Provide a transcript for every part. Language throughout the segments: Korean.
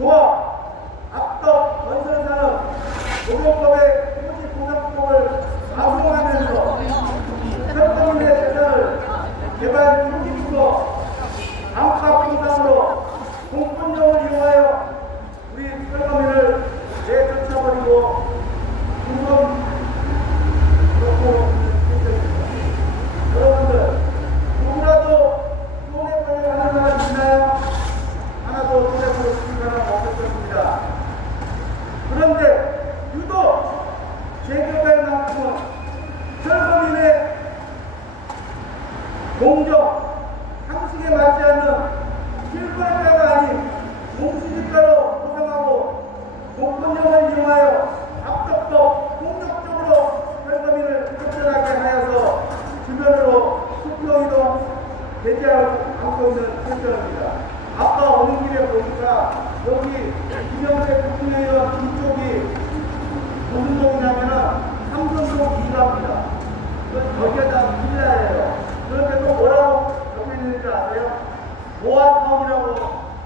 조합, 악덕, 건설사는 노동법의 토지보상법을 악용하면서 철거민의 재산을 개발 중지부터 강파공상으로 공권력을 이용하여 우리 철거민을 내쫓아버리고 공범 놓고 있습니다. 여러분들 누구라도 손해 관련하는 사람 있나요? 하나도 손해 보고 싶은 사람 없을 것입니다. 그런데 유독 재개발만큼은 철거민의 공정, 상식에 맞지 않는 실거래가가 아닌 공시지가로 구성하고 공권력을 이용하여 악덕법 공격적으로 철거민을 쫓겨나게 하여서 주변으로 수평이동 되지 않고 있는 실정입니다. 아까 오는 길에 보니까 여기 김영태 국회의원 뒤쪽이 무슨 동이냐면은 삼성동 2가입니다. 거기에다 빌라예요. 그런데 또 뭐라고 적혀있는지 아세요? 모아타운이라고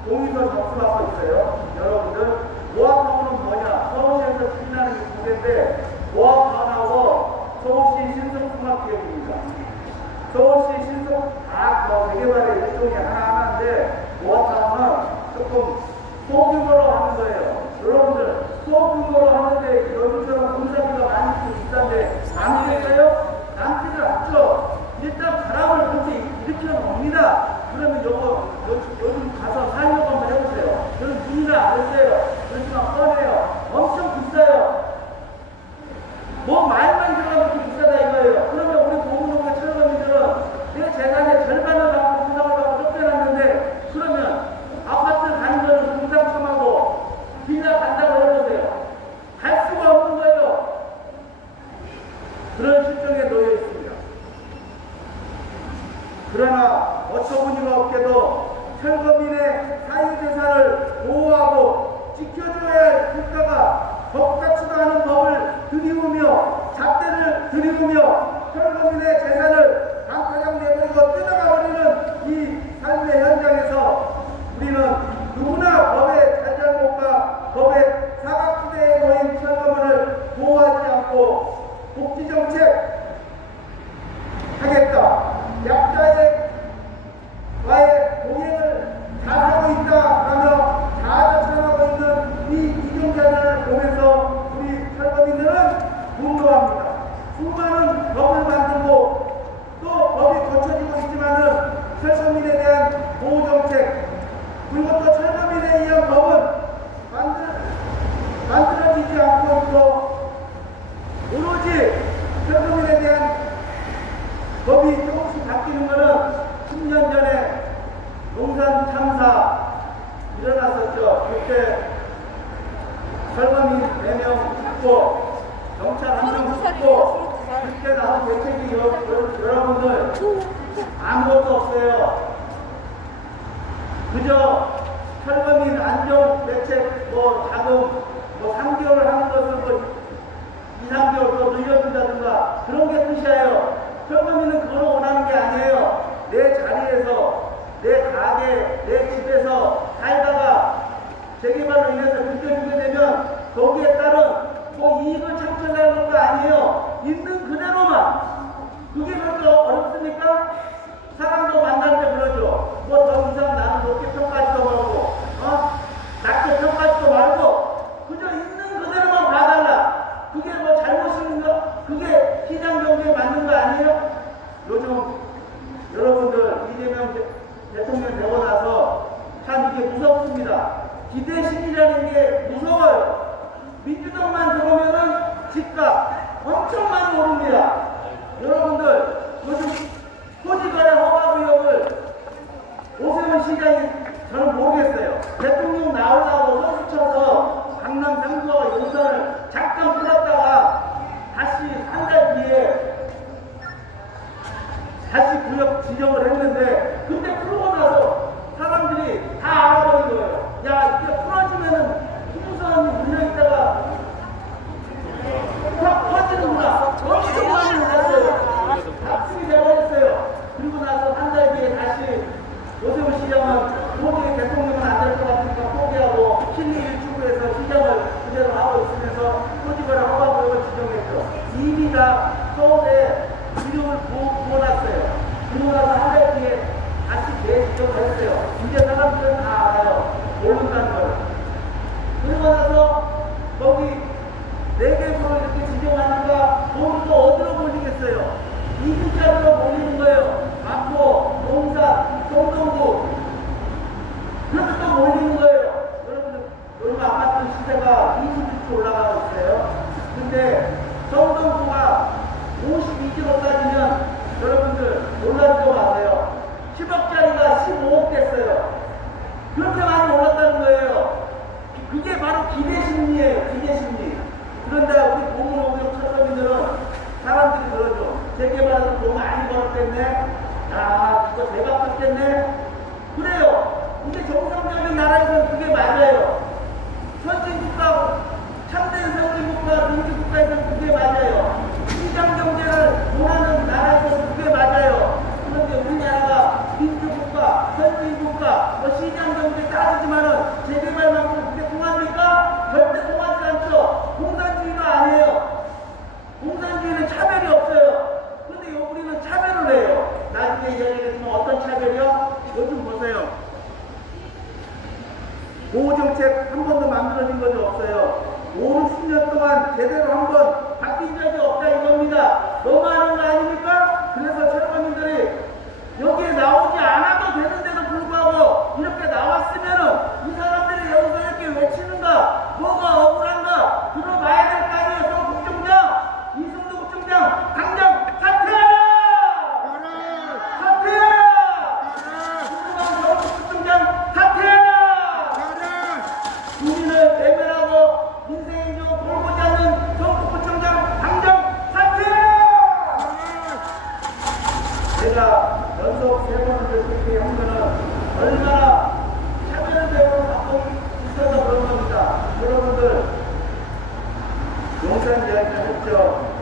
동의서 접수하고 있어요. 여러분들 모아타운은 뭐냐? 서울시에서 추진하는 게 두 개인데 모아타운하고 서울시 신속통합기획입니다. 서울시 신속다 재개발의 일종이 하나인데 모아타운은 조금 소규모로 하는 거예요. 여러분들 소규모로 하는데 여기처럼 공사비가 많이 비싼데 남기겠어요? 남기를 않죠. 일단 바람을 그렇게 일으키는 겁니다. 그러면 요즘 가서 살려고 한번 해보세요. 저는 눈이나 안 했어요. 그렇지만 뻔해요. 엄청 비싸요. 뭐 말만 들어가면 그렇게 비싸다 이거예요. 그러면 우리 도구농가 철거민들은 내 재산의 절반을 갖고 공사를 갖고 쫓겨났는데 그러면 아파트 가는 거는 공상첨하고 빌라 간다고 해보세요. 갈 수가 없는 거예요. 그런 실정에 놓여 있습니다. 그러나 어처구니가 없게도 철거민의 사유재산을 보호하고 지켜줘야 할 국가가 법같지도 않은 법을 들이우며 잣대를 들이우며 철거민의 재산을 방파장 내버리고 뜯어가버리는 이 삶의 현장에서 우리는 누구나 법의 잘잘못과 법의 사각지대에 놓인 철거민을 보호하지 않고 복지정책 하겠다. 약자의 와의 동행을 잘하고 있다라며 자아자찬하고 있는 이 이정자들을 보면서 우리 철거민들은 분노합니다. 수많은 법을 만들고 또 법이 고쳐지고 있지만은 철거민에 대한 보호정책 그리고 또 철거민에 의한 법은 만들어지지 않고 있고 오로지 철거민에 대한 법이 조금씩 바뀌는 것은 10년 전에 용산 참사 일어났었죠. 그때 철거민 4명 죽고 경찰 1명 죽고 그때 나온 대책이 여러분들 아무것도 없어요. 그저 철거민 안정 대책 자금 3개월 하는 것을 2, 3개월 더 늘려준다든가 그런 게 뜻이에요. 철거민은 그걸 원하는 게 아니에요. 내 자리에서, 내 가게, 내 집에서 살다가 재개발로 인해서 느껴지게 되면 거기에 따른 이익을 창출하는 거 아니에요. 있는 그대로만. 그게 그렇게 어렵습니까? 사람도 만날 때 그러죠. 더 이상 나는 높게 평가하지도 말고, 낮게 평가하지도 말고, 그저 있는 그대로만 봐달라. 그게 잘못인가? 그게 시장 경제에 맞는 거 아니에요? 요즘 여러분들 이재명 대통령 되고 나서 참 이게 무섭습니다. 기대심이라는 게 무서워요. 민주당만 들어오면은 집값 엄청 많이 오릅니다. 여러분들 요즘 토지거래 허가 구역을 오세훈 시장이 저는 모르겠어요. 대통령 나오려고 소수쳐서 강남 상수와 용산을 잠깐 풀었다가 다시 한 달 뒤에 다시 구역 지정을 했는데 그때 풀고 나서 사람들이 다 알아버린 거예요. 야 이게 풀어지면은 풍선이 물려있다가 퍼지는구나. 엄청 많이 놀랐어요. 답습이 돼버렸어요. 그리고 나서 한 달 뒤에 다시 오세훈 시장은 서울에 이름을 부어놨어요. 그러고 나서 한 달 뒤에 다시 재지정을 했어요. 이제 사람들은 다 알아요. 모른다는 걸. 그러고 나서 거기 4개소를 이렇게 지정하는가 거기도 어디로 몰리겠어요? 이주자로 몰리는 거예요. 마포, 용산, 성동구 그렇게 또 몰리는 거예요. 여러분 아파트 시세가 20% 올라가고 있어요. 근데 성동구가 52kg 따지면 여러분들 놀라지도 마세요. 10억짜리가 15억 됐어요. 그렇게 많이 올랐다는 거예요. 그게 바로 기대심리예요. 기대심리. 그런데 우리 공무원력 철거민들은 사람들이 그러죠. 재개발에서 돈 많이 벌었겠네. 야, 이거 대박 났겠네. 그래요. 이게 정상적인 나라에서는 그게 맞아요. 선진국가, 참된 선진국가, 민주국가에서는 그게 맞아요. 시장 경제를 원하는 나라에서는 그게 맞아요. 그런데 우리나라가 민주국가, 선진국가, 시장 경제 따지지만은 재개발만큼 그게 통합니까? 절대 통하지 않죠. 공산주의가 아니에요. 공산주의는 차별이 없어요. 그런데 우리는 차별을 해요. 나중에 이야기했지만 어떤 차별이요? 요즘 보세요. 보호정책 한 번도 만들어진 것이 없어요. 5, 10년 동안 제대로 한 번 바뀐 적이 없다 이겁니다. 너무하는 거 아닙니까? 그래서 철거민들이 여기에 나오지 않아도 되는데도 불구하고 이렇게 나왔으면은 이 사람들이 여기서 이렇게 외치는가? 뭐가 억울한가? 들어봐야 될 거 아니에요. 서 국정장! 이승도 국정장! 당장 사퇴하라! 사퇴하라! 이승만 국정장 사퇴하라! 국민을 외면하고 민생에 돌보지 않는 정부구청장 당장 사퇴하라! 제가 연속 3번을 그렇게 한 거는 얼마나 차별을 배우고 갖고 있어서 그런 겁니다. 여러분들 용산 이야기를 했죠.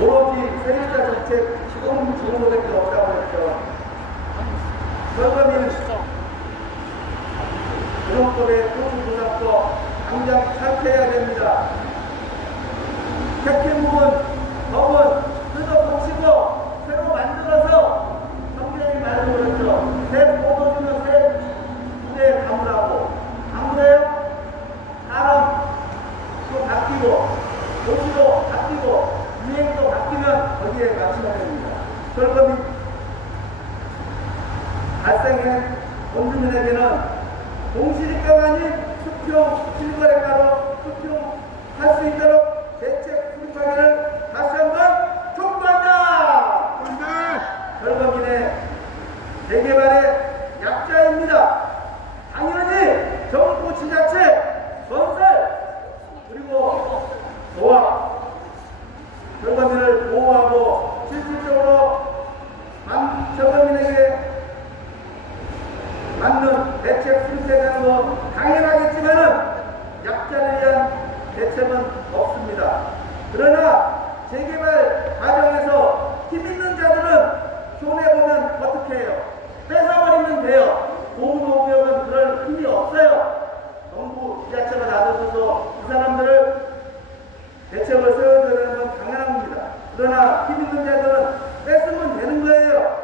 오로지 세입자 정책 시공 주거밖에 없다고 했죠. 철거민 그런법에 토지보상법 당장 사퇴해야 됩니다. 택행부분, 법은 뜯어고치고 새로 만들어서 성경이 말도 그렇죠. 새 포도주는 새 물에 담으라고. 안 그래요? 사람도 바뀌고 도시도 바뀌고 유행도 바뀌면 거기에 맞춰야 됩니다. 철거민 발생한 원주민에게는 공시지가가 아닌 수평 실거래가로 수평할 수 있도록 대책 수립하기를 다시 한번 촉구한다. 철거민의 재개발의 약자입니다. 당연히 정부 지자체, 건설 그리고 조합 철거민을 보호하고 실질적으로 철거민에게 맞는 대책 수립되는 건 당연하겠지만은 약자를 위한 대책은 없습니다. 그러나 재개발 과정에서 힘 있는 자들은 손해보면 어떻게 해요? 뺏어버리면 돼요. 공무구역은 그럴 힘이 없어요. 정부 지자체가 나서서 이 사람들을 대책을 세워줘야 되는 건 당연합니다. 그러나 힘 있는 자들은 뺏으면 되는 거예요.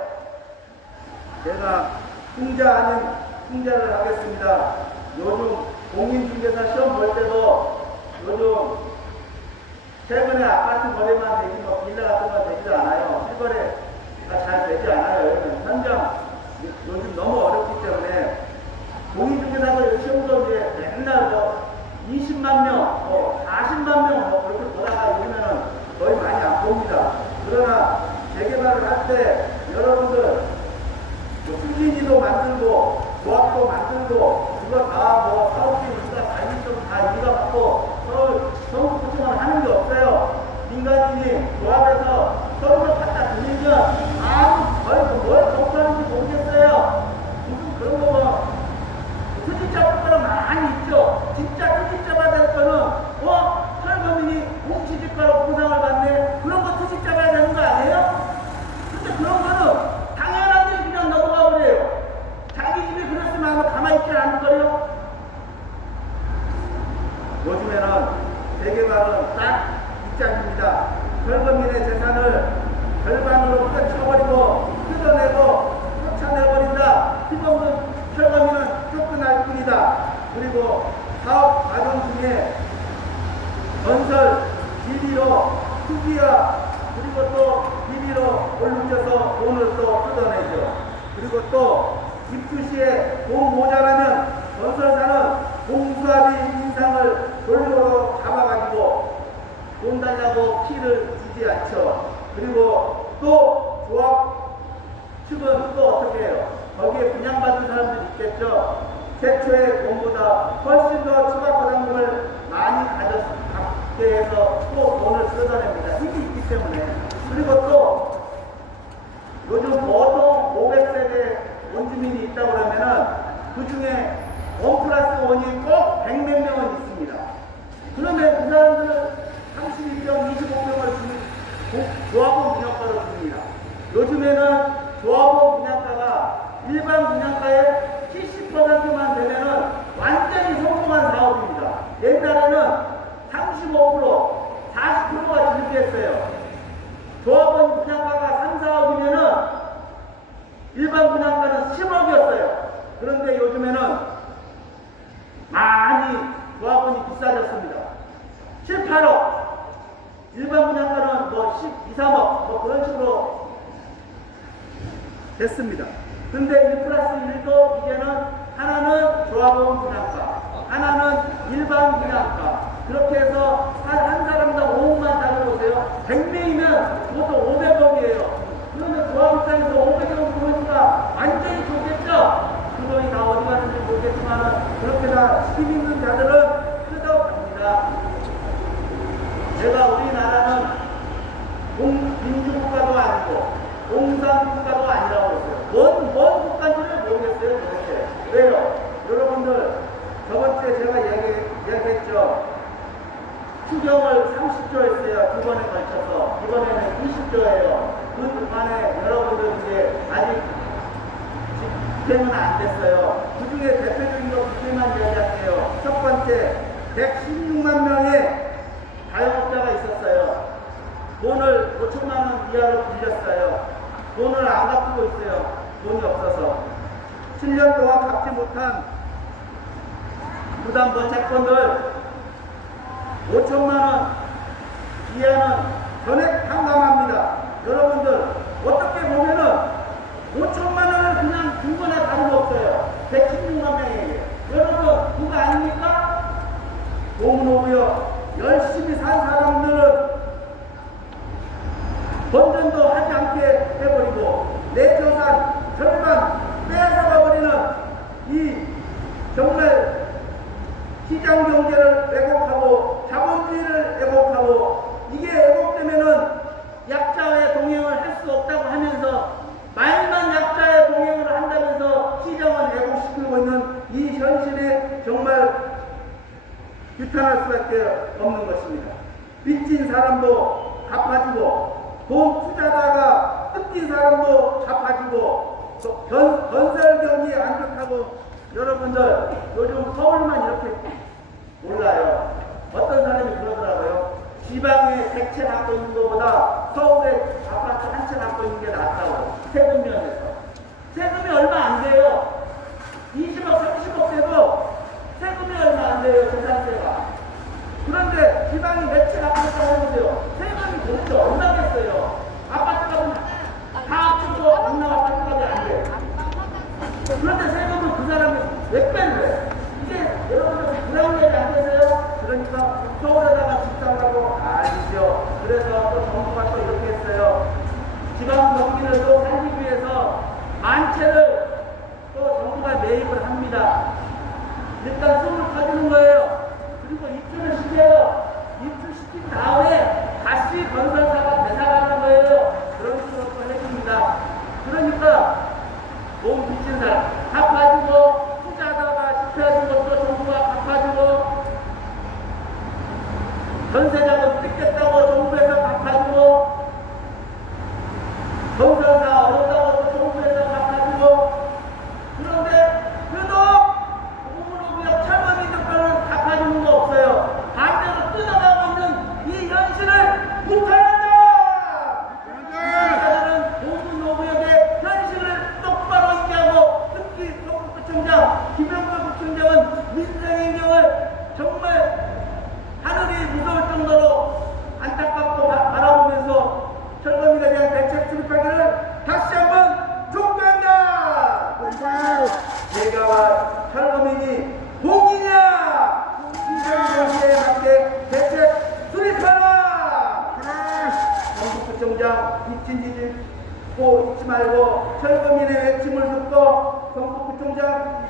제가 풍자 아닌 풍자를 하겠습니다. 요즘 공인중개사 시험 볼 때도 요즘 최근에 아파트 거래만 되지 뭐 빌라 같은 건 되지도 않아요. 실거래가 잘 되지 않아요. 현장 요즘 너무 어렵기 때문에 공인중개사도 시험도 이제 맨날 뭐 20만 명, 40만 명 그렇게 보다가 요즘에는 거의 많이 안 봅니다. 그러나 재개발을 할 때 여러분들 수진이도 만들고 조합도 만들고 이거 다 사업비 우리가 관리점 다 우리가 받고 서울구청은 하는 게 없어요. 민간인이 조합해서 서울을 갖다 들리면 뭘 걱정하는지 모르겠어요. 무슨 그런 거 투지자 거는 많이 있죠. 진짜 투지자가 될 거는 철거민이 공시지가로 보상을 받네. 그런 거 투지자가 되는 거 아니에요? 근데 그런 거는 당연하게 그냥 넘어가 버려요. 자기 집이 그랬으면 아마 가만히 있지 않을 거예요. 요즘에는 재개발은 딱 그리고 입주 시에 돈 모자라면 건설사는 공수합의 인상을 돌려로 잡아가지고 돈 달라고 피를 주지 않죠. 그리고 또 조합 측은 또 어떻게 해요? 거기에 분양받은 사람들이 있겠죠. 최초의 돈보다 훨씬 더 추가 보상금을 많이 갖게 해서 또 돈을 쏟아냅니다. 힘이 있기 때문에. 그리고 또 요즘 보통 500세대 원주민이 있다고 그러면은 그 중에 1+1이 꼭 100몇 명은 있습니다. 그런데 그 사람들은 32평, 25평을 조합원 분양가로 줍니다. 요즘에는 조합원 분양가가 일반 분양가의 70%만 되면은 완전히 성공한 사업입니다. 옛날에는 35%, 40%가 증기했어요. 조합원 분양가가 3, 4억이면은 일반 분양가는 10억이었어요. 그런데 요즘에는 많이 조합원이 비싸졌습니다. 7, 8억. 일반 분양가는 뭐 12, 3억 뭐 그런 식으로 됐습니다. 근데 1+1도 이제는 하나는 조합원 분양가, 하나는 일반 분양가. 그렇게 해서 한 사람당 5억만 따져보세요. 100명이면 그것도 500억이에요. 그러면 조합 입장에서 500억 보니까 완전히 좋겠죠? 그 돈이 다 어디 갔는지 모르겠지만 그렇게 다 힘 있는 자들은 뜯어갑니다. 제가 우리나라는 민주국가도 아니고 공산국가도 아니라고 했어요. 뭔 국가인지를 모르겠어요, 도대체. 왜요? 여러분들, 저번주에 제가 이야기했죠. 추경을 30조 했어요. 두 번에 걸쳐서. 이번에는 20조예요. 그 안에 여러분들 이제 아직 집행은 안 됐어요. 그 중에 대표적인 거 두개만 이야기할게요. 첫 번째, 116만 명의 자영업자가 있었어요. 돈을 5천만 원 이하로 빌렸어요. 돈을 안 갚고 있어요. 돈이 없어서. 7년 동안 갚지 못한 부담번 채권들 5천만 원 이하는 전액 탕감합니다. 여러분들 어떻게 보면은 5천만 원을 그냥 준 거나 다름없어요. 116만 명에게. 여러분 그거 아닙니까? 노무노무여 열심히 산 사람들은 번전도 하지 않게 해버리고 내 재산 절반 뺏어가버리는 이 정말 시장 경제를 왜곡하고 자본주의를 왜곡하고 이게 왜곡되면은 약자의 동행을 할 수 없다고 하면서 말만 약자의 동행을 한다면서 시장을 왜곡시키고 있는 이 현실에 정말 규탄할 수밖에 없는 것입니다. 빚진 사람도 갚아주고 돈 투자다가 뜯긴 사람도 갚아주고 건설 경기 안 좋다고 여러분들 요즘 서울만 이렇게 몰라요. 어떤 사람이 그러더라고요. 지방에 100채 갖고 있는 것보다 서울에 아파트 한 채 갖고 있는 게 낫다고. 세금 면에서. 세금이 얼마 안 돼요. 20억, 30억 돼도 세금이 얼마 안 돼요. 재산세가. 그런데 지방이 몇 채 갖고 있다고 해보세요. 세금이 도대체 얼마겠어요. 아파트 값은 다 합쳐도 강남 아파트값이 안 돼. 그런데 세금은 그 사람이 몇 배인 거예요. 이게 여러분들 불합리하지 않겠어요? 그러니까 서울에다가 집 살라고 아니죠. 그래서 또 정부가 또 이렇게 했어요. 지방 경기를 또 살리기 위해서 만 채를 또 정부가 매입을 합니다. 일단 숨을 터지는 거예요. 그리고 입주를 시켜요. 입주시킨 다음에 다시 건설사가 대상하는 거예요. 그런 식으로 또 해줍니다. 그러니까 몸 빚진 사람 갚아주고 투자하다가 실패해준 것도 정부가 갚아주고 전세자금 뜯겠다고 정부에서 갚아주고 건설사 어렵다고 또 정부에서 갚아주고 그런데 그래도 공무노무역 철거민족들은 갚아주는 거 없어요. 반대로 뜯어가고 있는 이 현실을 부탄한다! 우리나라는 공무노무역의 현실을 똑바로 인지하고 특히 서울구청장 김영걸 구청장은 민생행정을 정말 하늘이 무서울 정도로 안타깝고 바라보면서 철거민에 대한 대책 수립하기를 다시 한번 촉구한다!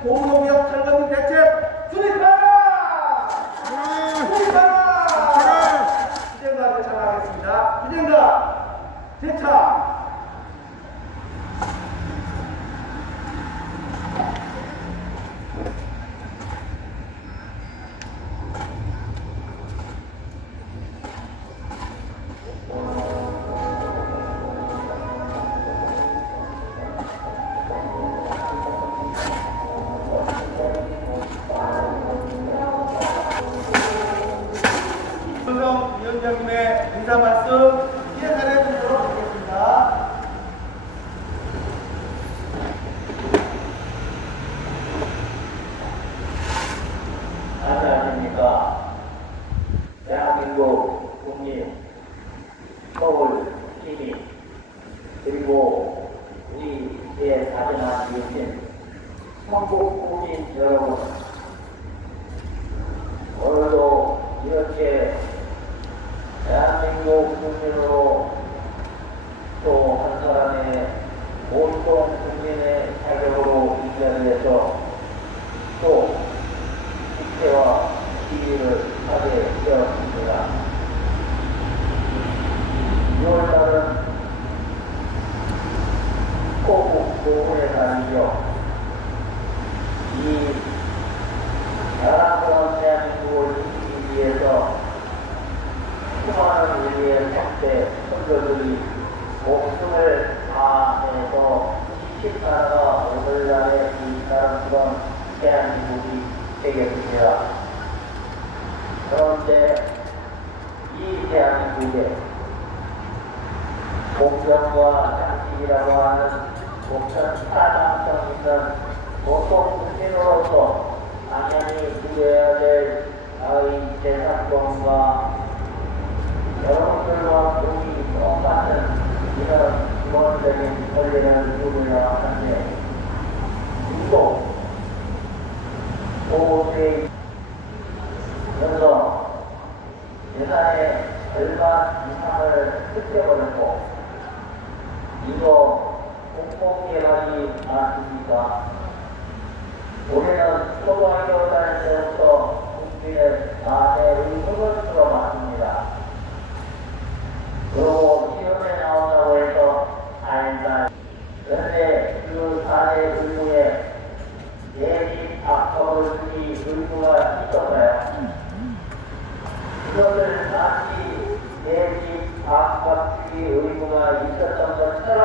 공동역 철거민 대책 수립하라! 수립하라! 비전가 제청하겠습니다. 비전가 제청. 위원장님의 인사 말씀 이해해 주도록 하겠습니다. 안녕하십니까. 대한민국 국민, 서울 시민, 그리고 우리의 다정한 이웃인 한국 국민 여러분, 오늘도 이렇게 대한민국 국민으로 또 한 사람의 모든 국민의 자격으로 이 자리에서 또 집회와 시위를 하게 되었습니다. 6월달은 호국 보훈의 달이죠. 이 나라스러운 대한민국을 지키기 위해서 수많은 우리의 적대 선조들이 목숨을 다해서 70나라가 오늘날의 이사람처럼 대한민국이 되겠습니다. 그런데 이 대한민국에 공정과 장식이라고 하는 공천 타당성 있는 보통 국민으로서 당연히 누려야 될 나의 재산권과 여러분들과 우리 똑같은 이런 기본적인 권리를 누려야 하는데 이도 보호주의 그래서 예산의 절반 이상을 뜯겨버리고 이거 공공개발이 많습니까? 우리는 초등학교 다닐 때부터 국민의 마음의 의무를 들어봤습니다. 그리고 시험에 나온다고 해서 아니다. 그런데 그 사회 의무에 예비 학벌을 주기 의무가 있었어요. 이것을 마치 예비 학벌 주기 의무가 있었던 것처럼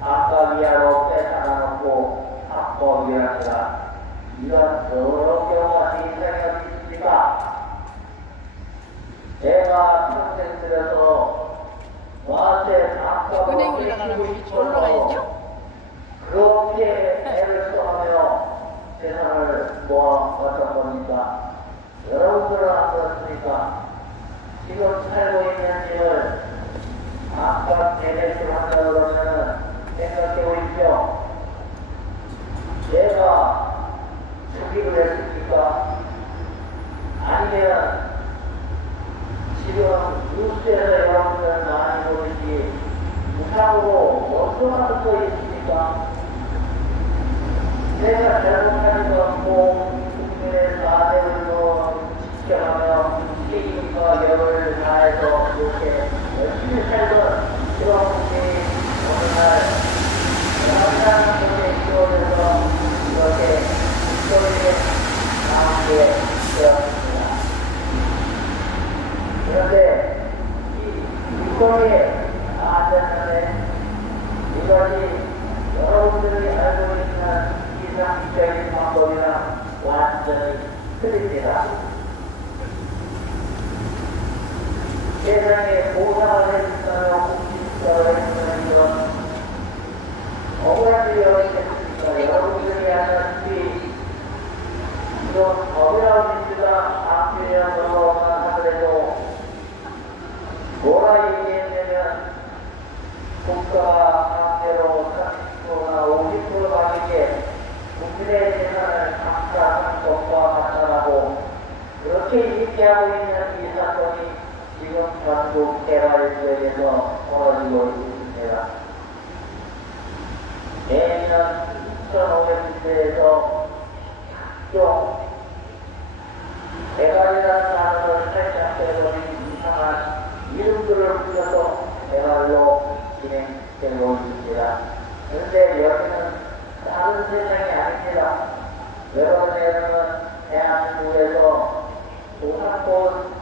학과비하로 뺏어나놓고 학법이랍니다. 이런 여러 경우가 세상에 어디 있습니까? 내가 평생 들여서 너한테 학과를 뺏기고 싶어서 그렇게 애를 써하며 세상을 모아왔던 겁니까? 여러분들은 안 그렇습니까? 지금 살고 있는 집을 아까 대대출 한다 그러면 생각해 보십시오. 내가 투기를 했습니까? 아니면 지금 뉴스에서 여러분들 많이 보듯이 무상으로 원수하는 거 있습니까? 내가 잘못하는 거 없고 국민의 사대를 지켜가며 책임과 열을 다해서 이렇게 열심히 살던 그런 국민이 어느날 영원한 곳에 이루어져서 이렇게 국민의 나오게 되었습니다. 그런데 이 국민의 안전에 이것이 여러분들이 알고 있는 이상적인 방법이랑 완전히 틀립니다. 세상에 보상을 해준다며 공직자를 해주는 이런 억울한 일이 있겠습니까? 여러분들이 아시다시피 이런 억울한 민주당 앞뒤에서 하더라도 뭐라 얘기했냐면 국가가 강제로 30%나 50% 가격에 국민의 재산을 감사하는 것과 같다라고 그렇게 얘기하고 있는 이 사건이 지금 전국 개발지역에서 벌어지고 있습니다. 내년 2,500m대에서 좀 대갈이라는 단어를 살짝 빼버린 이상한 이름들을 붙여서 대갈로 진행되고 있습니다. 그런데 여기는 다른 세상이 아닙니다. 여러분에게는 대한민국에서 도산권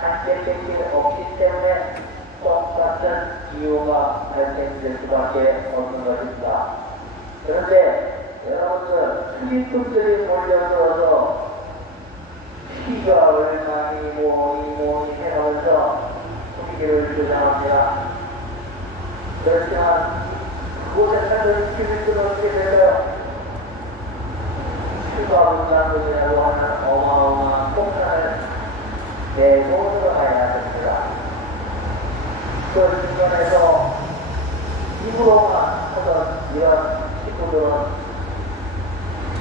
단계책이 없기 때문에 똑같은 이유가 발생될 수밖에 없는 것입니다. 그런데 여러분들 투기꾼들이 몰려들어서 피가 얼마니 뭐니 해가면서 분위기를 조장합니다. 그렇지만 그곳에 사는 투기꾼은 어떻게 될까요? 피가 분산금이라고 하는 어마어마한 폭탄을 내고 들어가야 됩니다. 그 중간에서 입으로만 하던 이런 친구들은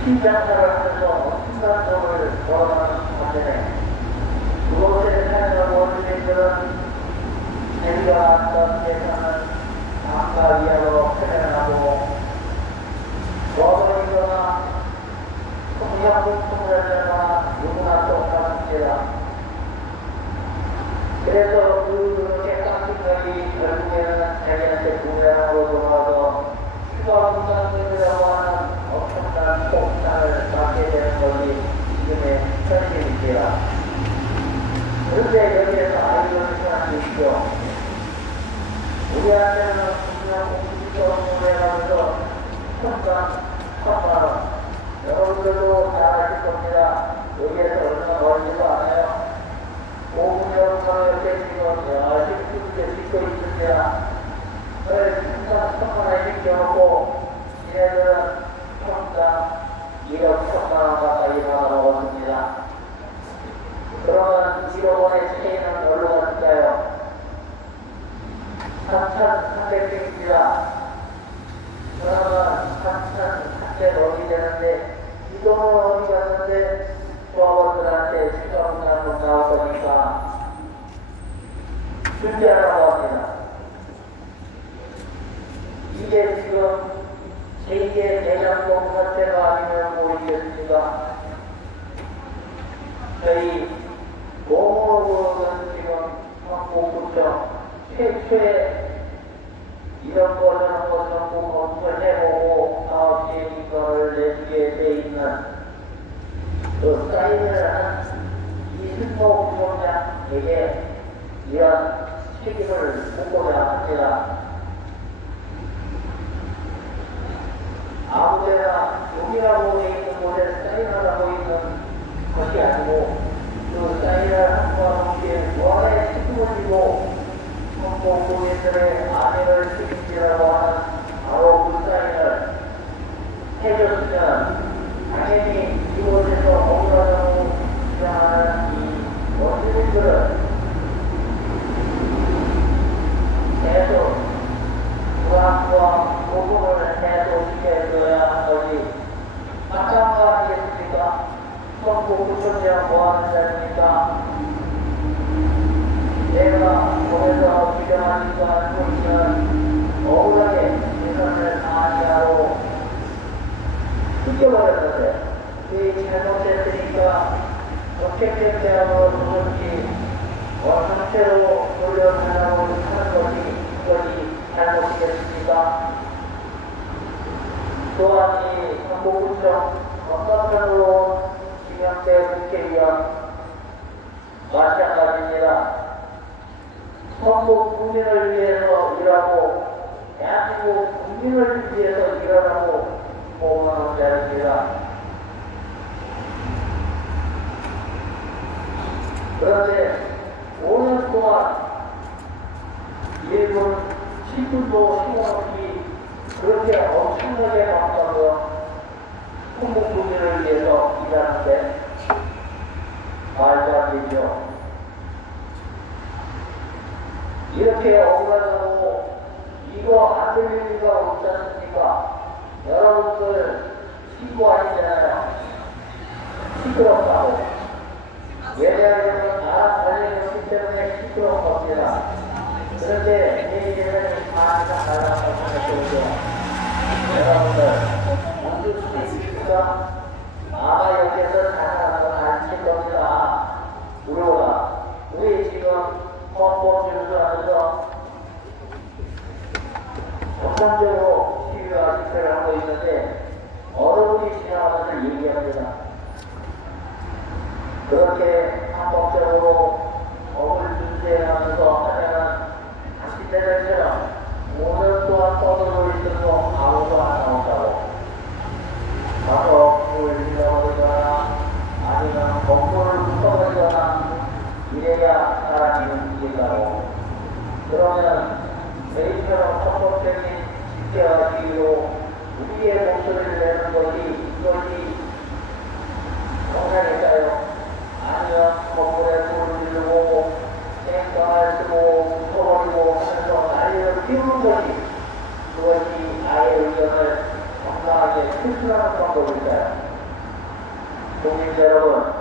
신장사를 하면서 순간적을 걸어가는 반면에 그곳에 사는 원주민들은 자기가 왔던 세상은 아까 이하로 표현하고 먹으니거나 통장분통자나 누구나 똑같습니다. 그래서 그렇게 깎은 것이 결국에는 자기한테 부양으로 돌아와서 휴가분산금이라고 하는 엄청난 폭탄을 맞게 되는 것이 지금의 현실입니다. 그런데 여기에서 아이를 생각하십시오. 우리한테는 분명 공식적으로 해가면서 천만 여러분들도 잘 아실 겁니다. 여기에서 얼마나 멀지도 않아요. 5분 정도 이렇게 지금 아직 크게 짓고 있습니다. 그걸 순간 천만에 시켜놓고 얘네들은 평당 1억 1천만원 가까이 받아먹었습니다. 그러면 1억 원의 차이는 뭘로 갔을까요? 3,300개입니다. 그러면 3,300원이 되는데 이 돈은 어디 갔는데 조합원들한테 수정하는 나올 거니까 준비하라고 합니다. 이게 지금 제2의 대장동 사태가 아니면 모르겠습니다. 저희 공무원은 지금 한국부터 최초의 이런 거 저런 거 전부 검토해보고 사업 계획을 내주게 돼 있는 그 사인을 한 이승모 부총장에게 이런 책임을 묻고자 합니다. 아무데나 용이라고 돼 있는 곳에 사인하라고 있는 것이 아니고 그 사인을 한 사람에게 뭐하에 책임을 지고 성공국민들의 안위를 책임지라고 하는 바로 그 사인을 해줬으면 당연히 이곳에서 억울하다고 주장하는 이 원주민들은 계속 불안과 고통을 해소시켜줘야 하는 것이 마땅한 아니겠습니까? 성공구청장 뭐하는 자입니까? 내가 거기서 규정하니까 알고 있는 억울하게 예산을 아니하로 뜯겨버렸는데 그 잘못했으니까 어떻게 대학으로 누군지 원상태로 돌려달라고 하는 것이 이것이 잘못이겠습니까? 또한 이 성북구청 건너편으로 김영대 국회의원 마찬가지입니다. 성북 국민을 위해서 일하고 대한민국 국민을 위해서 일하라고 보고하는 자입니다. 그런데 5년 동안 1분 10분도 힘없이 그렇게 엄청나게 바빠서 성북 국민을 위해서 일하는데 말도 안 되죠. 이렇게 억울하다고 이거 안 들릴 리가 없지 않습니까? 여러분들 신고 아니잖아요. 시끄럽다고. 왜냐하면 나라 관리했기 때문에 시끄러운 겁니다. 그런데 내 예전에 다 나라가 생각해보죠. 여러분들 우리가 아마 여기에서 자살하는 건 아실 겁니다. 우리가 우리 지금 헌법 준수하면서 정상적으로 시위와 집회를 하고 있는데 어느 분이 지나가면서 얘기합니다. 그렇게 합법적으로 법을 준수하면서 하면은 당신네들처럼 5년 동안 떠들고 있어도 아무도 안 나온다고. 가서 불을 잃어버리거나 아니면 건물을 훔쳐버리거나 이래야 사람이 움직인다고. 그러면 저희처럼 헌법적인 집회와 시위로 우리의 목소리를 내는 이것이 정상일까요? 아니면 건물에 불을 지르고 땡깡을 쓰고 훔쳐버리고 하면서 난리를 피우는 그것이 나의 의견을 정당하게 표출하는 방법일까요? 국민 여러분,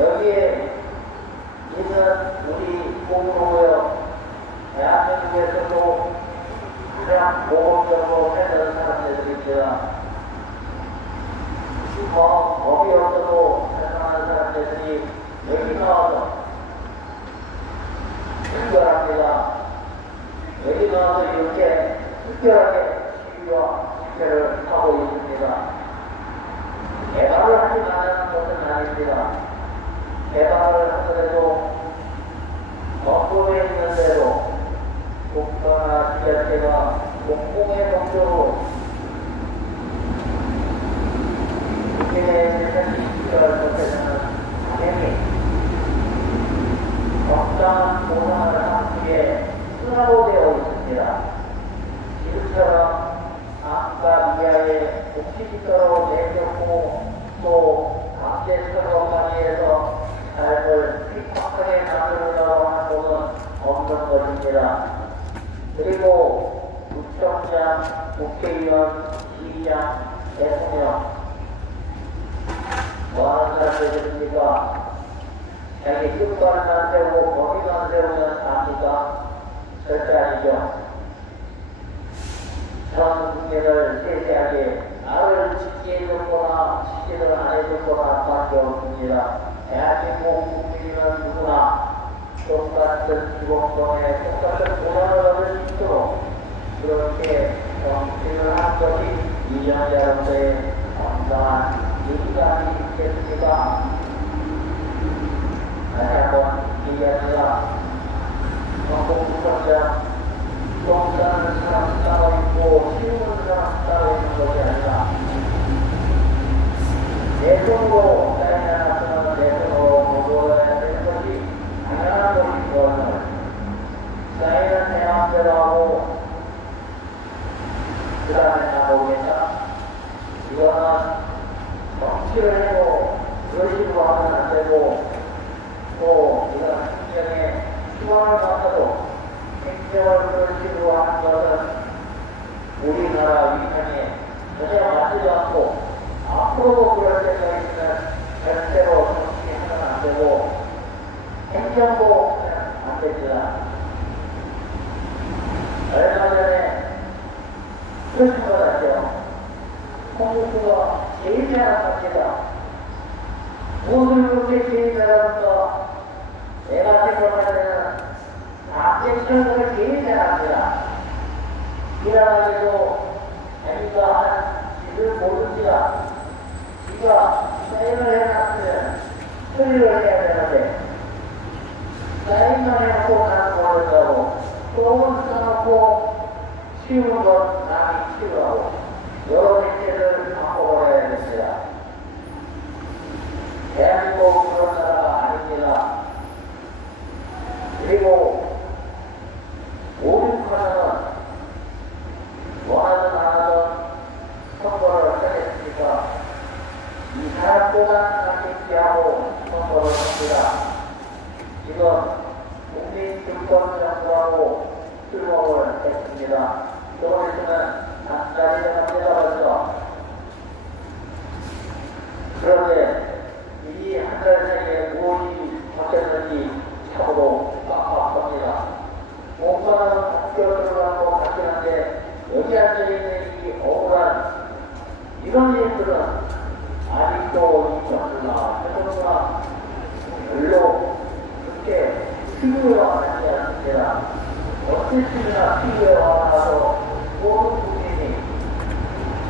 여기에 있는 우리 공무고요, 대한민국에서도 가장 모범적으로 해는 사람들입니다. 법이 없어도 활동하는 사람들이 여기 나와서 특별합니다. 여기 나와서 이렇게 특별하게 시위와 집회를 하고 있습니다. 개발을 하지 말라는 것은 아닙니다. 개발을 하더라도 정부에 있는 대로 국가나 지자체가 공공의 목적으로 국민의 생산이 필요할 것에는 당연히 적당한 보상을 함께 수사로 되어 있습니다. 지금처럼 아까 이하의 복지시설로 내놓고 또 강제처벌까지 해서 삶을 핍박하게 만들려고 하는 것은 없는 것입니다. 그리고 구청장, 국회의원, 시장, 대통령 뭐하는 사람들입니까? 자기 끝발만 세우고 거기만 세우면 압니까? 절대 아니죠. 전 국민을 세세하게 나를 지키게 해줬거나 지키를 안 해줬거나 밖에 없습니다. 대한민국 국민은 누구나 똑같은 기본권에 똑같은 보장을 얻을 수 있도록 그렇게 정치를 한 것이 이전 여러분의 건강한 인간이 있겠습니까? 다시 한번 얘기합니다. 전국구청장 똥 싸는 사람 따로 있고 치우는 사람 따로 있는 것이 아니라 내 손으로 사인을 하면 내 손으로 보고해야 되는 것이 당연한 것이거든요. 사인은 내 마음대로 하고 그 다음에 나오겠다. 이거는 정치를 해도 그것으로 하면 안 되고 또 이건 행정의 희망을 받아도 행정을 그것으로 하는 것은 우리나라 위상에 전혀 맞지도 않고 앞으로도 그럴 때가 있으면 절대로 정치하면 안 되고 행정도 하면 안 됩니다. 얼마 전에 그렇게 말하죠. 홍준표가 제일 잘합니다. 무엇을 그렇게 제일 잘합니까? 내가 생각할 때는 당대천국을 제일 잘합니다. 일하면서도 자기가 한 짓을 모릅니다. 지가 사인을 해놨으면 처리를 해야 되는데 사인만 해놓고 나는 모른다고 똥은 써놓고 치우는 건 남이 치우라고 여러 행태를 바꿔버려야 됩니다. 대한민국 그런 나라가 아닙니다. 그리고 오륙하는 원하든 안 하든 선거를 하겠습니까? 이 사람보다 낫겠지하고 선거를 합니다. 지금 국민주권정부하고 출범을 했습니다. 조금 있으면 한 달이 갑니다 벌써. 그런데 이 한 달 사이에 무엇이 바뀌었는지 참으로 빡빡합니다. 뭔가는 바뀌어 들어간 것 같긴 한데 여기 앉아있는 이 억울한 이런 일들 부모님들은 아직도 이 정부나 태도가 별로 그렇게 필요하지 않습니다. 어쨌든가 필요하다고 모든 국민이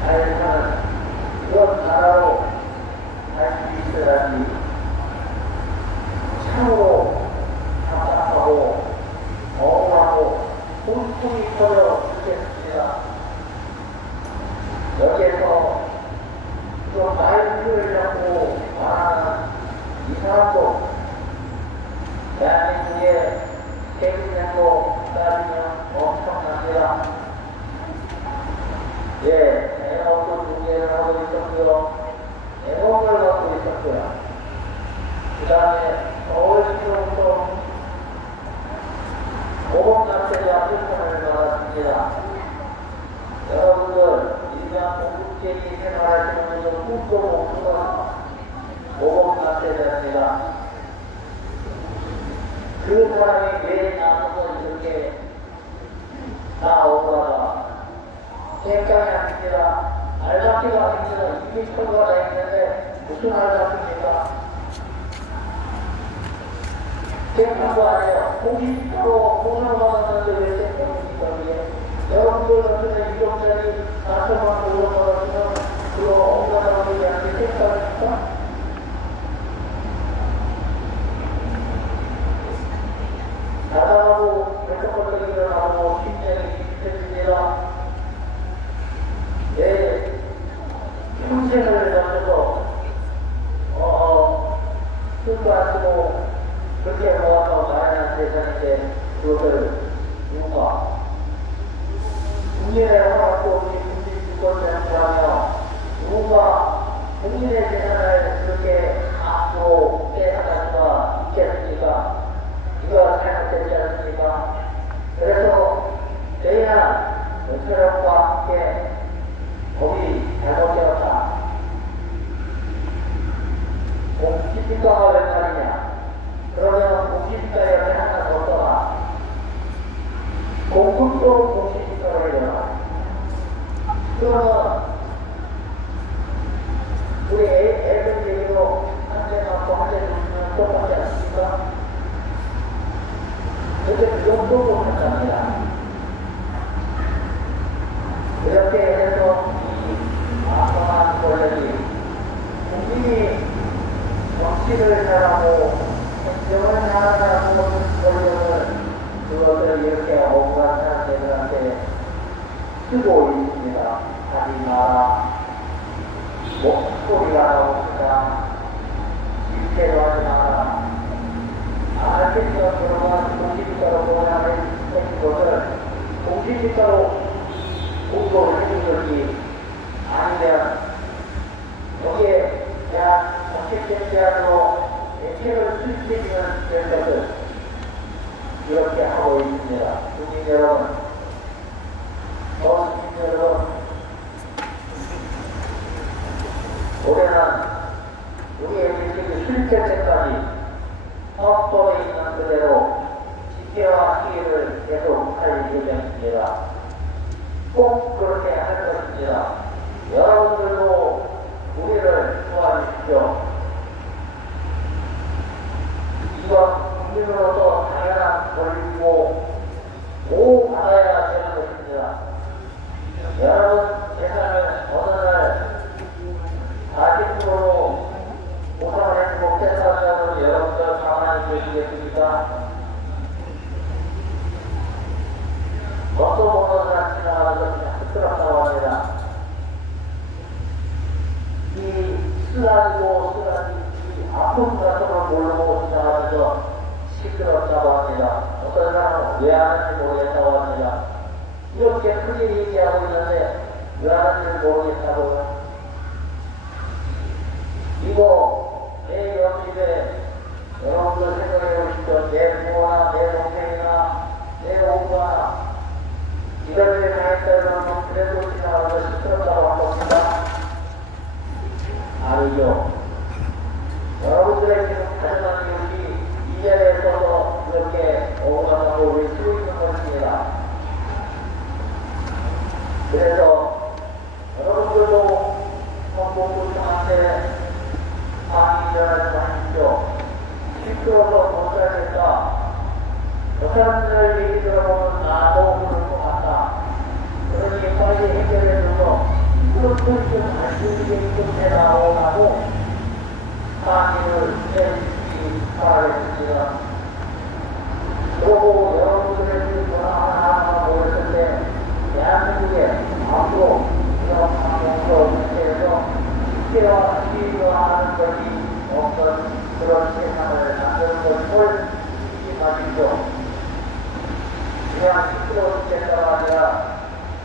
잘 사는 그런 나라로 갈 수 있어야지 참으로 답답하고 억울하고 혼돈이 터져 죽겠습니다. 여기에서 또 마이크를 잡고 말하는 이 사람도 대한민국의 세금량도 따지면 엄청납니다. 예, 에너지 중계를 하고 있었고요. 에너지를 갖고 있었고요. 그 다음에 서울시로부터 보험납세자 특권을 받았습니다. 여러분들 일반 공급쟁이 생활하시는 분들 꿈도 못 꾸는 보험납세자입니다. 그 사람이 왜 나서서 이렇게 나오다가 생각이 아닙니다. 알바끼가 아닙니다. 이미 처가가 있는데 무슨 알바끼입니까? 생각도 안 해요. 공식으로 보상 받았는데 왜 생각입니까? 여러분들 같은 유족자리 4천만 원 받았으면 그거 엄마라고 얘기하는데 생각합니까? 나가고 결정적으로 일어나고 심장이 깊어집니다. 내 평생을 가져서 술도 안 쓰고 그렇게 모아서 마련한 세상인데 그것을 누가 국민의 허락도 없이 국민 주권을 행사하며 누가 국민의 재산을 그렇게 앞으로 빼앗을 수가 있겠습니까? 이거 잘못되지 않습니까? 그래서 저희는 은퇴력과 함께 법이 잘못되었다. 공시지가가 웬 말이냐? 그러면 공시지가 옆에 하나 더 써라. 공급도 공시지가를 내라. 그러면 우리 애들 얘기로 한 대 맞고 한 대 주면 똑같지 않습니까? 근데 그 정도도 못합니다. 이렇게 해서 이 아파한 권력이 국민이 정치를 잘하고 행정을 잘하는 권력을 그것을 이렇게 억울한 사람들한테 쓰고 있습니다. 하지 마라. 목소리가 나옵니다. 실패도 하지 마라. 알겠지만 그동안 공시지가로 보관을 한 것을 공시지가로 공부를 해준 것이 아니면 여기에 대한 정책적 제안으로 대책을 수립해주면 될 것을 이렇게 하고 있습니다. 국민 여러분, 국민 여러분, 올해는 우리의 정책이 수립될 때까지 헌법에 있는 그대로 집회와 시위를 계속 할 예정입니다. 꼭 그렇게 할 것입니다. 여러분들도 우리를 도와주십시오. 이건 국민으로서 당연한 권리고 꼭 받아야 되는 것입니다. 여러분 재산을 어느 날 40%로 보상을 해지 못했다면 여러분들 가만히 계시겠습니까? 뭣도 모르는 사람 지나가는 것이 쑥스럽다고 합니다. 이 쓰라지고 이 아픈 가슴을 모르고 지나가면서 시끄럽다고 합니다. 어떤 사람은 왜 하는지 모르겠다고 합니다. 이렇게 크게 얘기하고 있는데 왜 하는지 모르겠다고요? 이거 내 옆집에 여러분들 생각해 보십시오. 내 부모나 내 동생이나 내 오빠나 이런 데 가있다면 그래도 지나가서 시끄럽다고 할 겁니다. 아니죠. 여러분들의 지금 가정한 이웃이 이 자리에 서서 이렇게 억울하다고 외치고 있는 것입니다. 그래서 여러분들도 축하하겠습니다. 그리고 여러분들의 전화 모였을 때 대한민국의 앞으로 이런 방송으로 전체에서 필요하는 것이 없는 그런 세상을 만드는 것을 잊지 마십시오. 그냥 시끄러운 세상가 아니라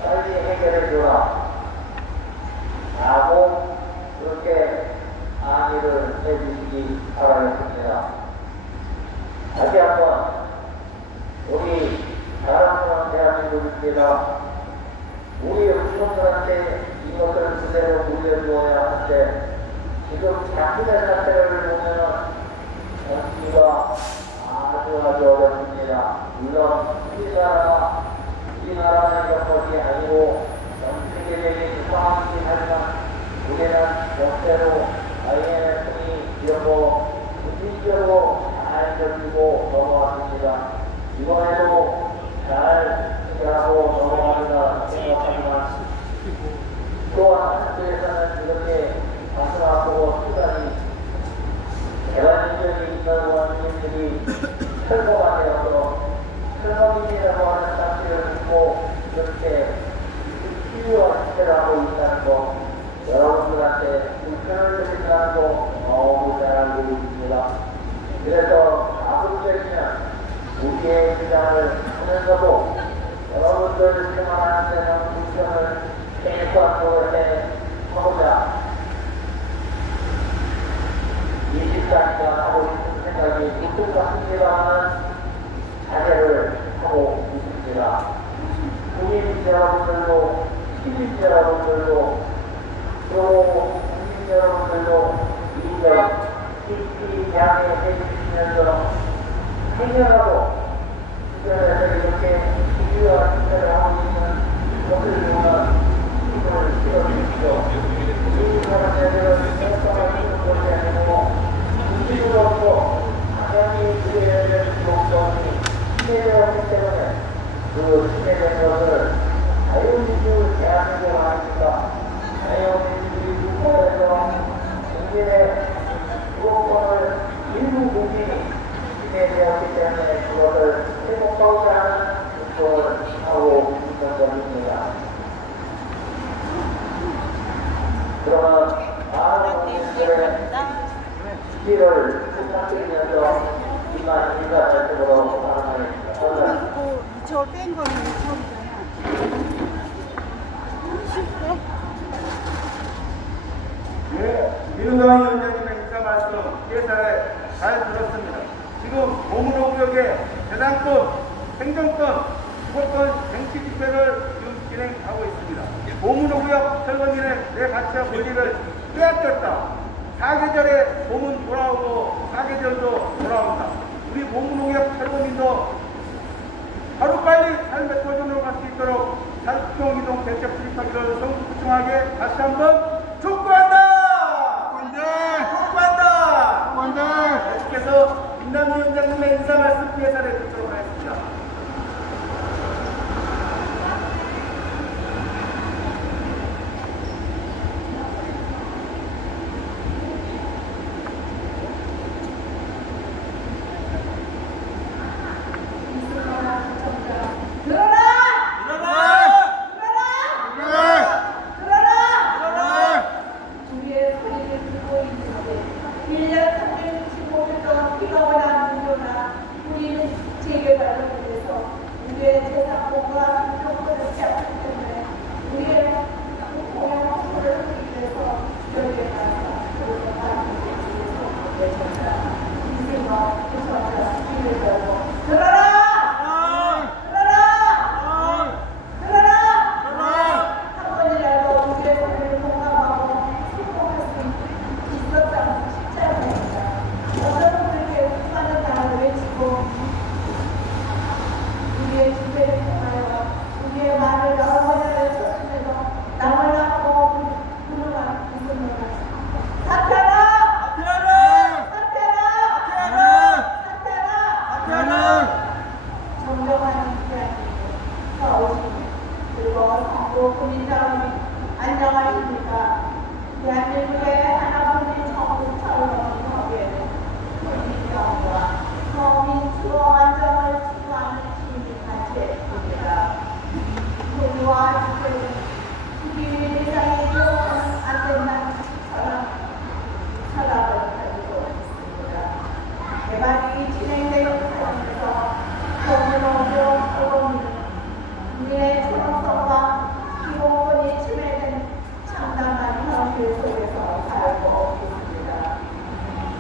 빨리 해결해줘라 라고 그렇게 안의를 해주시기 바라겠습니다. 다시 한번 우리 사랑하는 대한민국입니다. 우리 후손들한테 이것을 그대로 물려주어야 하는데 지금 자신의 사태를 보면은 정치가 아주 어렵습니다. 물론 우리나라는 이런 것이 아니고 전 세계적인 상황이긴 하지만 우리는 역대로 IMF니 이런 거 국민적으로 잘 견디고 넘어왔습니다. 이번에도 잘 해결하고 넘어가리라 생각하지만 또한 한국에서는 이렇게 가슴 아프고 수단이 개발인적이 있다고 하는 일들이 철거가 되어서 철거민이라고 하는 장치를 듣고 이렇게 필요한 짓을 하고 있다는 거 여러분들한테 불편을 드린다는 거 너무 잘 알고 있습니다. 그래서 가급적이면 우리의 주장을 하면서도 여러분들 생활하는 데는 불편을 해소하도록 해보자. 24시간 하고 싶은 생각이 문득 같습니다만 자제를 하고 있습니다. 국민 여러분들도 시민 여러분들도 또 국민 여러분들도 이점 깊이 양해해 주시면서 행여라도 주변에서 이렇게 중요한 일을 하고 있는 것을 보면 힘을 실어주십시오. 이 사람들은 생각을 하는 것이 아니고 국민으로서 당연히 그래야 될 용건이 침해되었기 때문에 그 침해된 것을 자유민주 대한민국 아닙니까? 자유민주주의 국가에서 국민의 주거권을 일부 국민이 침해되었기 때문에 그것을 회복하고자 하는 요청을 하고 있는 것입니다. 그러면 많은 국민들의 지지를 부탁드리면서 이만 인사 말씀으로 마무리하겠습니다. 저뺀 거는 처음이잖아. 쉽게? 네, 민주당 위원장님의 인사 말씀 예산에 잘 들었습니다. 지금 보문호구역의 재산권, 행정권, 주거권 쟁취 집회를 지금 진행하고 있습니다. 보문호구역 철거민의 내 가치와 권리를 빼앗겼다. 사계절에 봄은 돌아오고 사계절도 돌아온다. 우리 보문호구역 철거민도 하루빨리 삶의 터전으로 갈 수 있도록 산동이동 대책 수립하기를 성구청하게 다시 한번 촉구한다! 촉구한다! 계속해서 김남희 위원장님의 인사 말씀 예산에 듣도록 하겠습니다. 우리의 소리를 듣고 있는데 1년 365일 동안 비가 오나 눈이 오나 우리는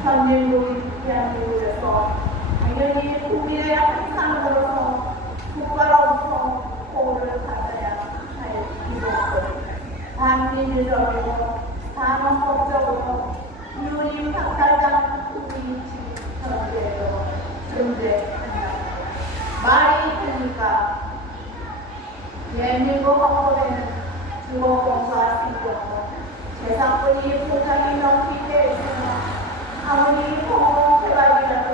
선진국이 대한민국에서 당연히 국민의 항상으로서 국가로부터 보호를 받아야 할 기본권, 반민주적이고 반헌법적으로 유림 박탈당 국민식 전제로 존재한다. 말이 됩니까? 대한민국 헌법에는 주거권과 생존권, 재산권이 보장이 명시되어 있으나 아무리 공공개발이라도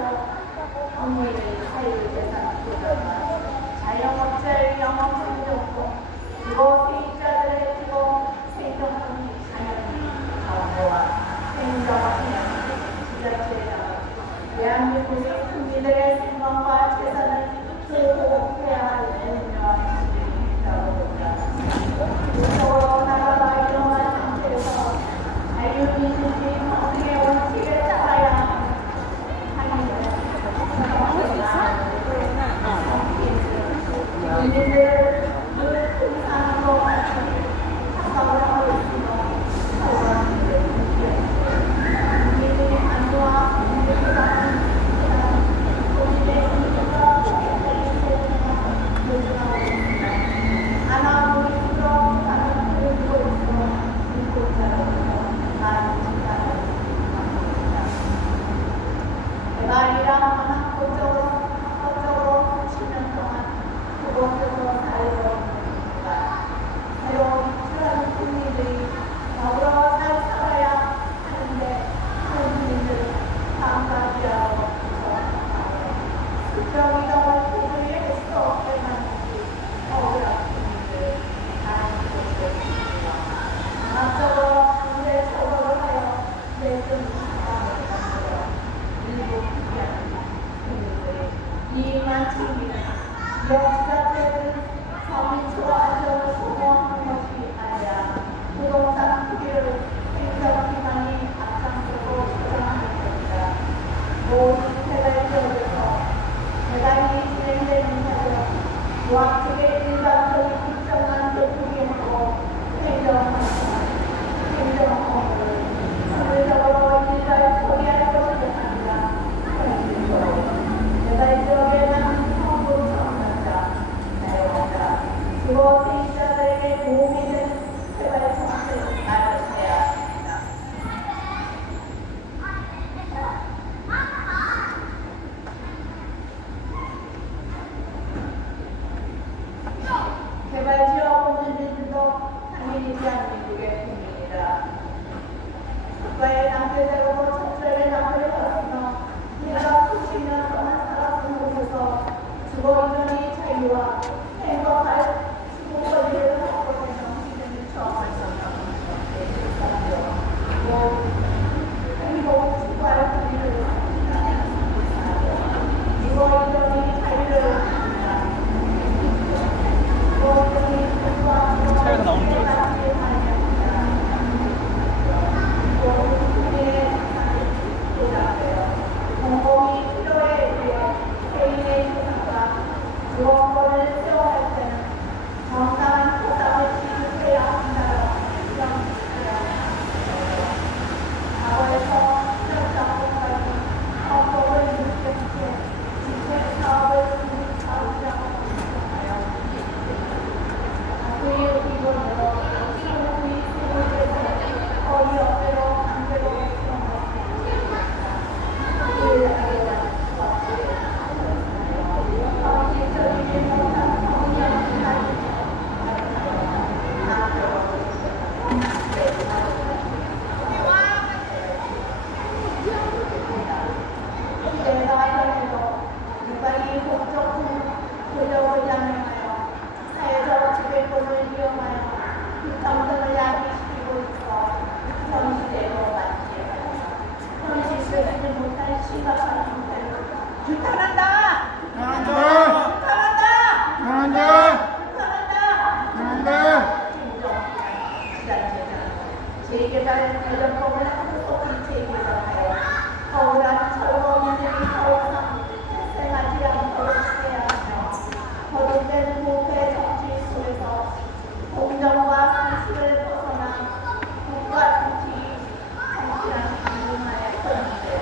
국민의 사유재산 보장과 자영업자의 영업생존권, 그리고 세입자들의 주거 생존권이 당연히 정부와 행정기관, 지자체가 대한민국의 국민들의 생명과 재산을 보호해야 할 분명한 책임이 있다고 봅니다. 무서워 나라가 이러한 상태에서 자유민주주의 헌정의 원칙에 따라야 국민들을 늘 통상으로 착각을 하고 있으며 국민의 안전과 민주주의가 본인의 인생과 요즘하고 있습니다. 아나무리로 가는 그리고 있어 인권자로서 많은 진단을 받습니다. 개발이란 한국적으로 7년 동안 그곳에서 살려옵니다. 새로운 그런 국민들이 더불어 잘 살아야 하는데 국민들은 반박이라고 수평이동을 도저히 수 없게 만든지 억울한 국민들 많이 보시겠습니다. 강압적으로 군대 처벌을 하여 내준 사람을 만들어 일부 피하는 국민들의 이익만 챙기는 지자체들 서민초와 안전을 소모하는 것이 아니라 부동산 투기를 행정기관이 앞장서고 조정하는 것입니다. 모든 개발 지역에서 개발이 진행되는 사례로 조합 측의 일반적인 일정한 대표기행으로 행정업무를 선별적으로 일괄 처리할 것이 아니라 현실적으로 개발 지역에 남은 정부 청년자, 자영업자, 주거 세입자들에게 도움이 되는 개발 정책을 마련해야 합니다. 개발 지역 국민들도 당연히 대한민국의 국민이다. 국가의 낭패자로도 철저하게 낭패를 받았으며 내가 수십 년 동안 살았던 곳에서 주거 이전의 자유와 행복할 주거 권리를 확보되는 시대를 처음 행복 추구할 권리를 확보하는 주거 이전의 자유를 차이가 나오는 줄 공공이 필요에 의해 개인의 재산과 주거권을 수용할 때는 정당한 보상을 지급해야 한다고 명시해야 합니다. 과거에서 시정작업까지 헌법을 무시한 채 주택사업을 사업자로 지정하여 다수의 기본으로 소수의 세무제도 거의 없대로 강제로 사회적 지배권을 이용하여 불평등을 야기시키고 있어 현실대로 맞지 현실되지 못할 심각한 형태로 규탄한다! 재개발 관련법을 한국법이 재개정하여 억울한 철거민들이 더 이상 발생하지 않도록 해야 하며 거듭된 부패 정치 속에서 공정과 상식을 벗어나 국가 정치 정치라는 문화에 걸리는데요.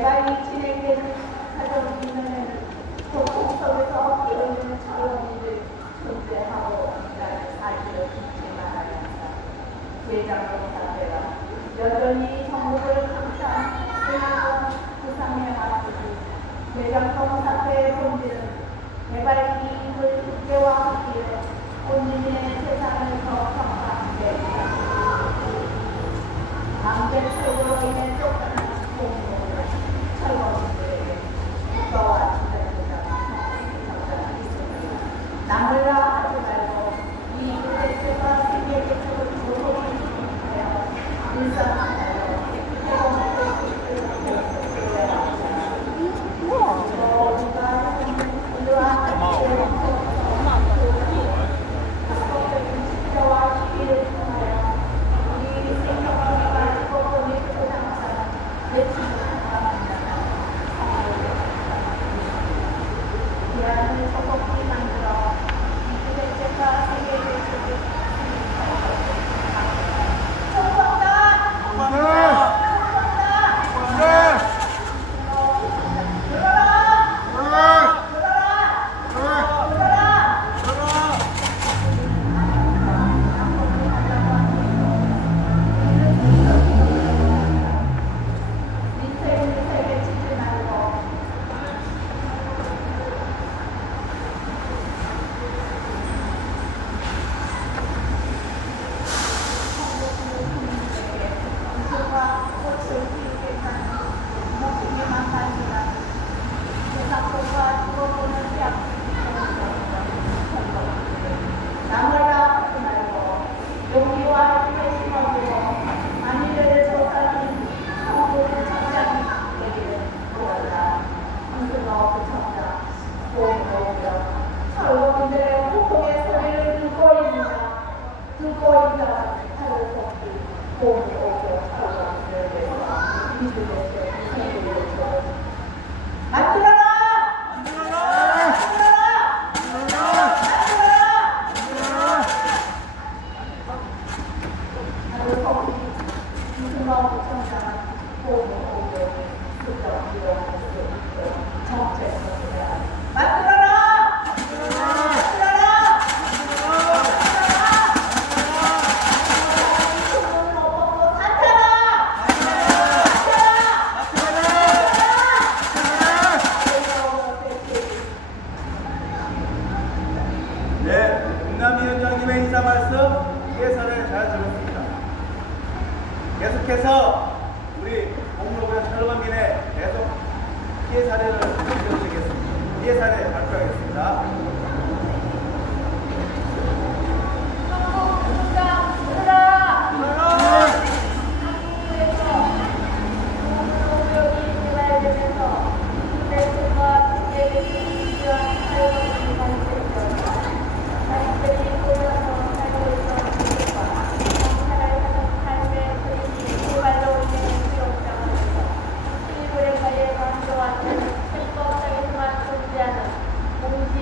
매달 진행되는 사정위원회는 보통 속에서 이루는 차원들을 존재하고 있다는 사실을 잊지 말아야 한다. 대장동사태가 여전히 정부를 강타한 일본 부상에 맞추고 대장동 사태의 본질은 개발 이익을 국제화하기 위해 본인의 세상을 더 평가하게 했다. 강제철거로 인해 쫓겨난 공무원을 철거민들에게 국가와 지배자가 있습니다. 남을라 하지 말고 이 대체가 세계 대책을 조속히 진행하여 일상화하여 해공할 수 있도록 노력합니다. 우리가 이러한 적극적인 집회와 시위를 통하여 우리 생명을 가지고 보낼 소장사는 외치는 바랍니다. 기한을 소속히 만들어 이 대체가 세계 대책을 국남위원장님의 인사 말씀 예산을 잘 들었습니다. 계속해서 우리 공로구역 철거민의 계속 피해 사례를 알려드리겠습니다. 피해 사례 발표하겠습니다. 공지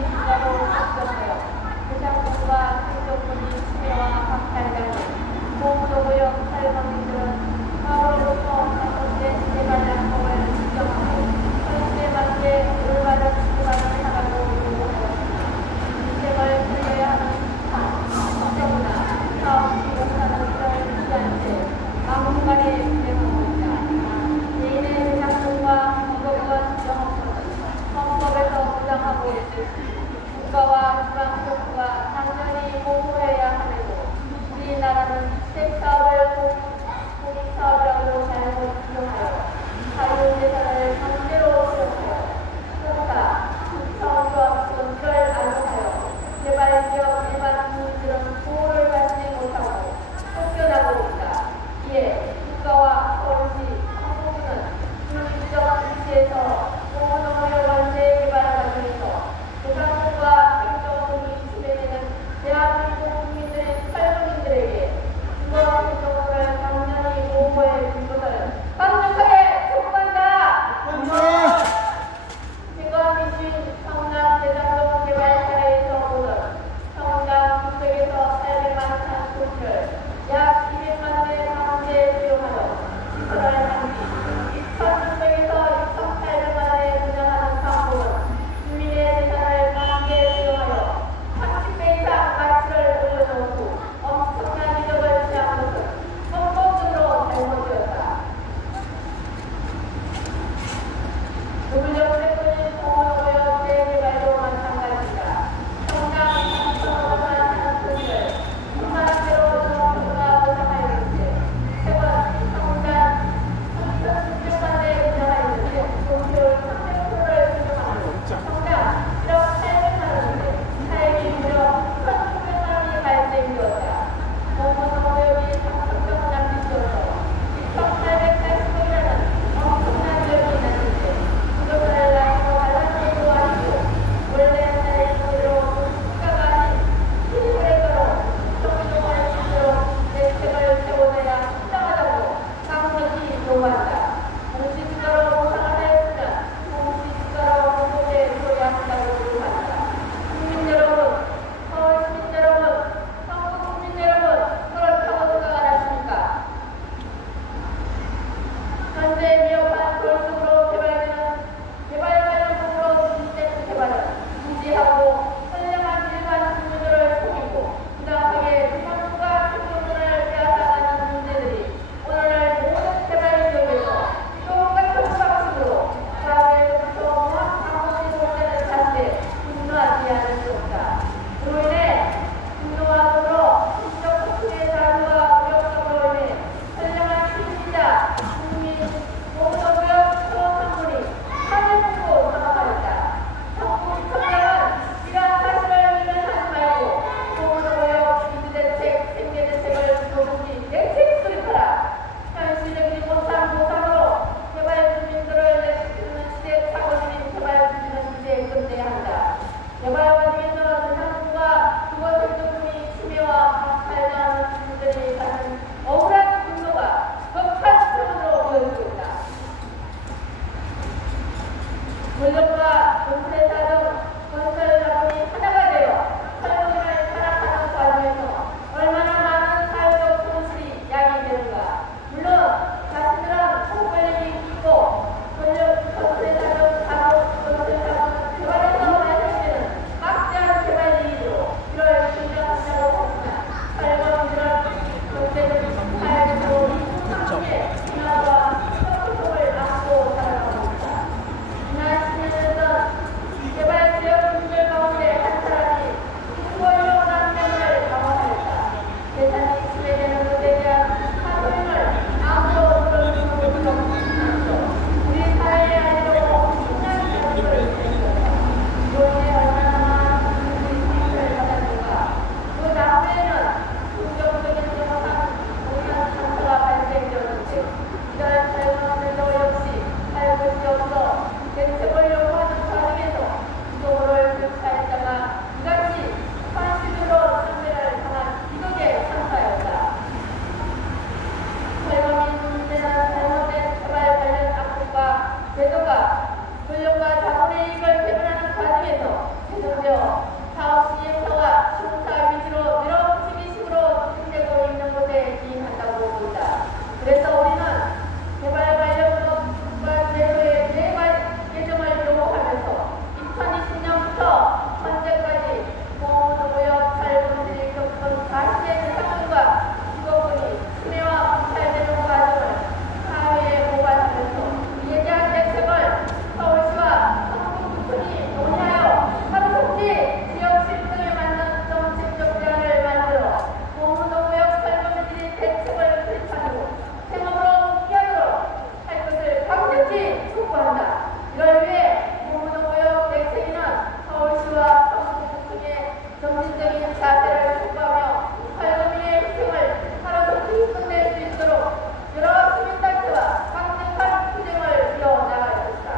정신적인 자세를 공부하며 활동의 희생을 하루속히 끝낼 수 있도록 여러 시민단체와 강력한 투쟁을 이어나갈 것이다.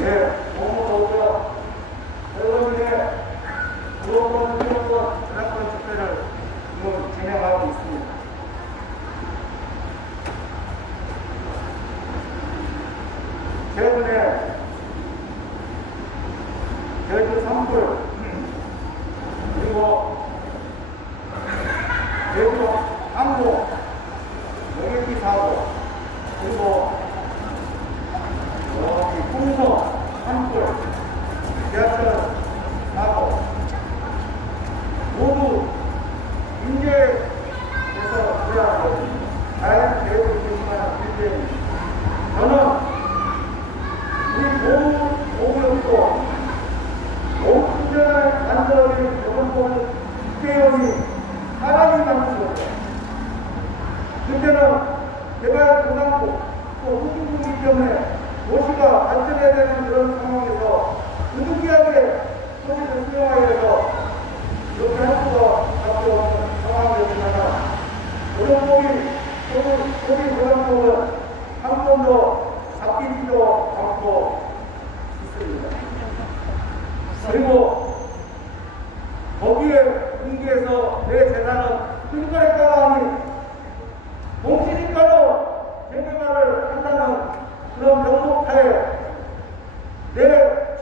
예, 공무원으로서 여러분의 무조건 전학권 집회를 지금 진행하고 있습니다. 최근에 제주 산불 그리고 제주 항공 여객기 사고 그리고 이 풍성 산불 지하철 사고 모두 인재에서 그래야 자연 대우를 중심하는 문제입니다. 저는 우리 모두 온전한 간절히 조선권 국회의원이 사람이 만든 거죠. 그때는 개발도상국 또 후진국이기 때문에 도시가 발전해야 되는 그런 상황에서 부득이하게 소비를 수용하여 해서 이렇게 할 수가 밖에 없는 상황이었지만 소비 도상국은 한 번도 잡히지도 않고 있습니다. 그리고